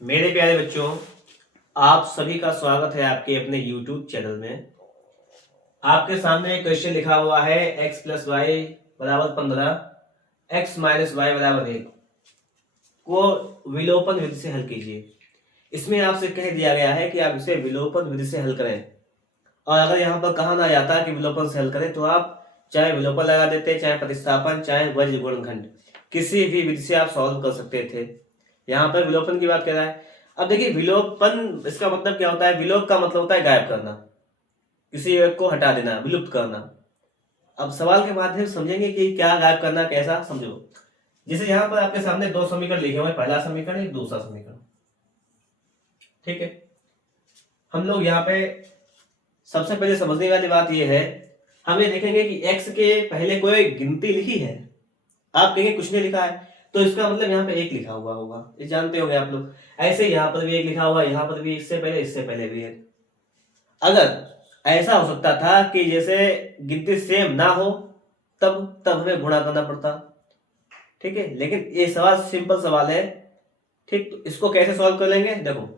मेरे प्यारे बच्चों, आप सभी का स्वागत है आपके अपने YouTube चैनल में। आपके सामने एक क्वेश्चन लिखा हुआ है x प्लस वाई बराबर 15, x माइनस वाई बराबर 1 को विलोपन विधि से हल कीजिए। इसमें आपसे कह दिया गया है कि आप इसे विलोपन विधि से हल करें, और अगर यहाँ पर कहा ना जाता कि विलोपन से हल करें तो आप चाहे विलोपन लगा देते, चाहे प्रतिस्थापन, चाहे वज्र गुणनखंड, किसी भी विधि से आप सॉल्व कर सकते थे। यहाँ पर विलोपन की बात कर रहा है। अब देखिए, विलोपन इसका मतलब क्या होता है? विलोप का मतलब होता है गायब करना, किसी एक को हटा देना, विलुप्त करना। अब सवाल के माध्यम से समझेंगे कि क्या गायब करना, कैसा, समझो। जैसे यहाँ पर आपके सामने दो समीकरण लिखे हुए, पहला समीकरण, एक दूसरा समीकरण। ठीक है, हम लोग यहाँ पे सबसे पहले समझने वाली बात यह है, हमें देखेंगे कि x के पहले कोई गिनती लिखी है। आप कहेंगे कुछ नहीं लिखा है, तो इसका मतलब यहाँ पे एक लिखा हुआ होगा, ये जानते होंगे आप लोग। ऐसे यहाँ पर भी एक लिखा हुआ, यहाँ पर भी इससे पहले भी एक। अगर ऐसा हो सकता था कि जैसे गिनती सेम ना हो, तब हमें गुणा करना पड़ता। ठीक है, लेकिन ये सवाल सिंपल सवाल है। ठीक, तो इसको कैसे सॉल्व कर लेंगे? देखो,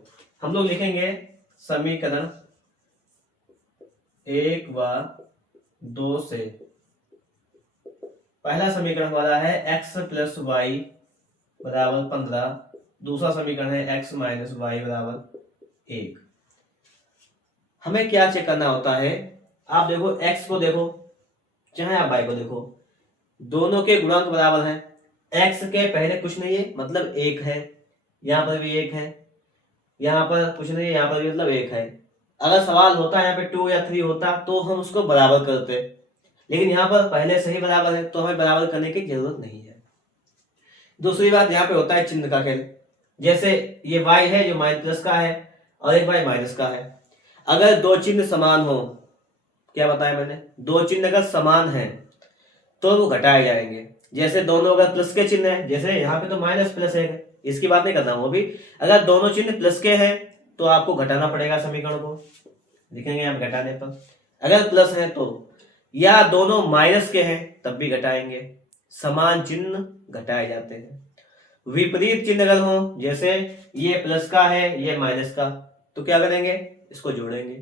हम लोग लिखेंगे समीकरण 1 व 2 से। पहला समीकरण हमारा है x प्लस वाई बराबर 15, दूसरा समीकरण है x माइनस वाई बराबर 1। हमें क्या चेक करना होता है? आप देखो, x को देखो चाहे आप y को देखो, दोनों के गुणांक बराबर हैं। x के पहले कुछ नहीं है, मतलब 1 है, यहाँ पर भी 1 है, यहाँ पर कुछ नहीं है, यहाँ पर भी मतलब 1 है। अगर सवाल होता यहाँ पे 2 या 3 होता तो हम उसको बराबर करते, लेकिन यहाँ पर पहले से ही बराबर है तो हमें बराबर करने की जरूरत नहीं है। दूसरी बात, यहाँ पे होता है चिन्ह का खेल। जैसे ये y है जो माइनस प्लस का है, और एक y माइनस का है। अगर दो चिन्ह समान हो, क्या बताया मैंने, दो चिन्ह अगर समान है तो वो घटाए जाएंगे। जैसे दोनों अगर प्लस के चिन्ह है, जैसे यहाँ पे तो माइनस प्लस है, इसकी बात नहीं करता हूं अभी। अगर दोनों चिन्ह प्लस के हैं तो आपको घटाना पड़ेगा समीकरण को, लिखेंगे आप घटाने पर। अगर प्लस है तो, या दोनों माइनस के हैं तब भी घटाएंगे। समान चिन्ह घटाए जाते हैं। विपरीत चिन्ह अगर हो, जैसे ये प्लस का है ये माइनस का, तो क्या करेंगे? इसको जोड़ेंगे।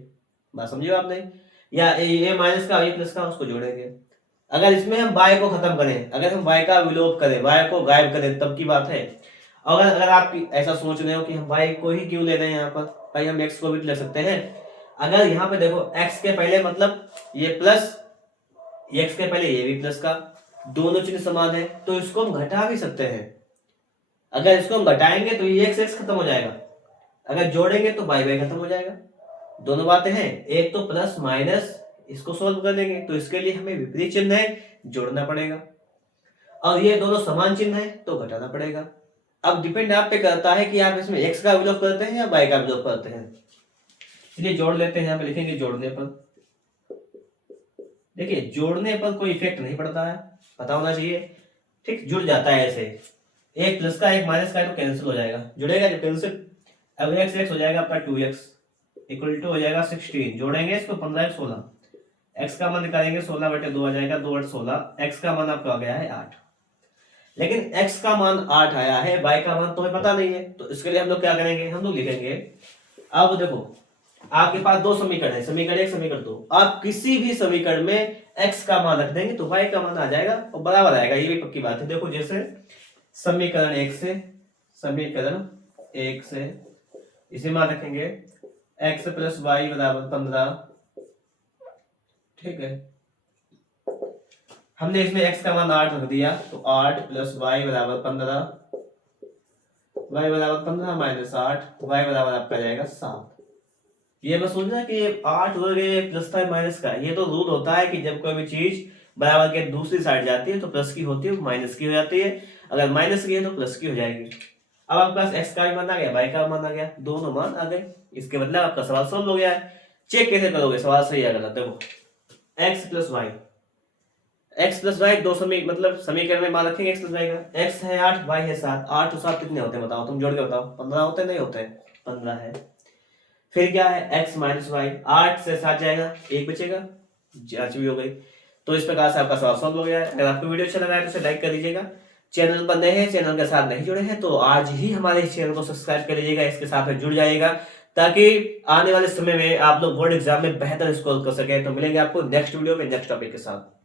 बात समझिए आपने? या ये माइनस का ये प्लस का, उसको जोड़ेंगे। अगर इसमें हम y को खत्म करें, अगर हम y का विलोप करें, y को गायब करें, तब की बात है। अगर अगर आप ऐसा सोच रहे हो कि हम y को ही क्यों ले रहे हैं यहाँ पर, भाई हम x को भी ले सकते हैं। अगर यहाँ पे देखो, x के पहले मतलब ये प्लस, x के पहले ये भी प्लस का, दोनों चिन्ह समान है तो इसको हम घटा भी सकते हैं। अगर इसको हम घटाएंगे तो ये x खत्म हो जाएगा, अगर जोड़ेंगे तो y खत्म हो जाएगा। दोनों बातें हैं, एक तो प्लस माइनस, इसको सोल्व कर लेंगे तो इसके लिए हमें विपरीत चिन्ह है, जोड़ना पड़ेगा। और ये दोनों समान चिन्ह है तो घटाना पड़ेगा। अब डिपेंड आप पे करता है कि आप इसमें x का विलोप करते हैं या y का विलोप करते हैं। चलिए जोड़ लेते हैं, यहाँ पे लिखेंगे जोड़ने पर। देखिए, जोड़ने पर कोई इफेक्ट नहीं पड़ता है, पता होना चाहिए। ठीक, जुड़ जाता है ऐसे, एक प्लस का एक माइनस का है तो कैंसिल हो जाएगा, जुड़ेगा जब कैंसिल। अब x हो जाएगा आपका 2x इक्वल टू हो जाएगा 16। जोड़ेंगे इसको, 15 16, x का मान निकालेंगे 16/2 आ जाएगा, 2/16। x का मान आपका आ गया है 8। लेकिन x का मान 8 आया है, y का मान तो हमें पता नहीं है, तो इसके लिए हम लोग क्या करेंगे? हम लोग लिखेंगे, अब देखो आपके पास दो समीकरण है, समीकरण 1 समीकरण 2। आप किसी भी समीकरण में x का मान रख देंगे तो y का मान आ जाएगा और बराबर आएगा, ये भी पक्की बात है। देखो, जैसे समीकरण 1 से इसे मान रखेंगे x प्लस वाई बराबर 15। ठीक है, हमने इसमें x का मान 8 रख दिया, तो 8 प्लस वाई बराबर 15, y बराबर 15 माइनस 8, y बराबर आपका जाएगा 7। ये मैं सोच रहा कि 8 हो गए, प्लस था माइनस का, ये तो रूल होता है कि जब कोई भी चीज बराबर के दूसरी साइड जाती है तो प्लस की होती है, माइनस की हो जाती है। अगर माइनस की है तो प्लस की हो जाएगी। अब आपके पास x का भी मान आ गया, y का भी मान आ गया, दोनों मान आ गए। इसके बदले आपका सवाल सॉल्व हो गया है। चेक कैसे करोगे सवाल सही है गलत? देखो, x प्लस वाई दो मतलब समीकरण में मान रखेंगे x प्लस वाई का। x है 8, y है 7। 8 और 7 कितने होते हैं बताओ, तुम जोड़ के बताओ। 15 होते हैं? नहीं होते हैं, 15 है। फिर क्या है, x माइनस वाई, 8 से 7 जाएगा, 1 बचेगा, जांच भी हो गई। तो इस प्रकार से आपका सवाल सॉल्व हो गया है। अगर आपको वीडियो अच्छा लगा है तो इसे लाइक कर दीजिएगा, चैनल पर नए हैं, चैनल के साथ नहीं जुड़े हैं, तो आज ही हमारे इस चैनल को सब्सक्राइब कर लीजिएगा, इसके साथ में जुड़ जाइएगा, ताकि आने वाले समय में आप लोग बोर्ड एग्जाम में बेहतर स्कोर कर सके। तो मिलेंगे आपको नेक्स्ट वीडियो में नेक्स्ट टॉपिक के साथ।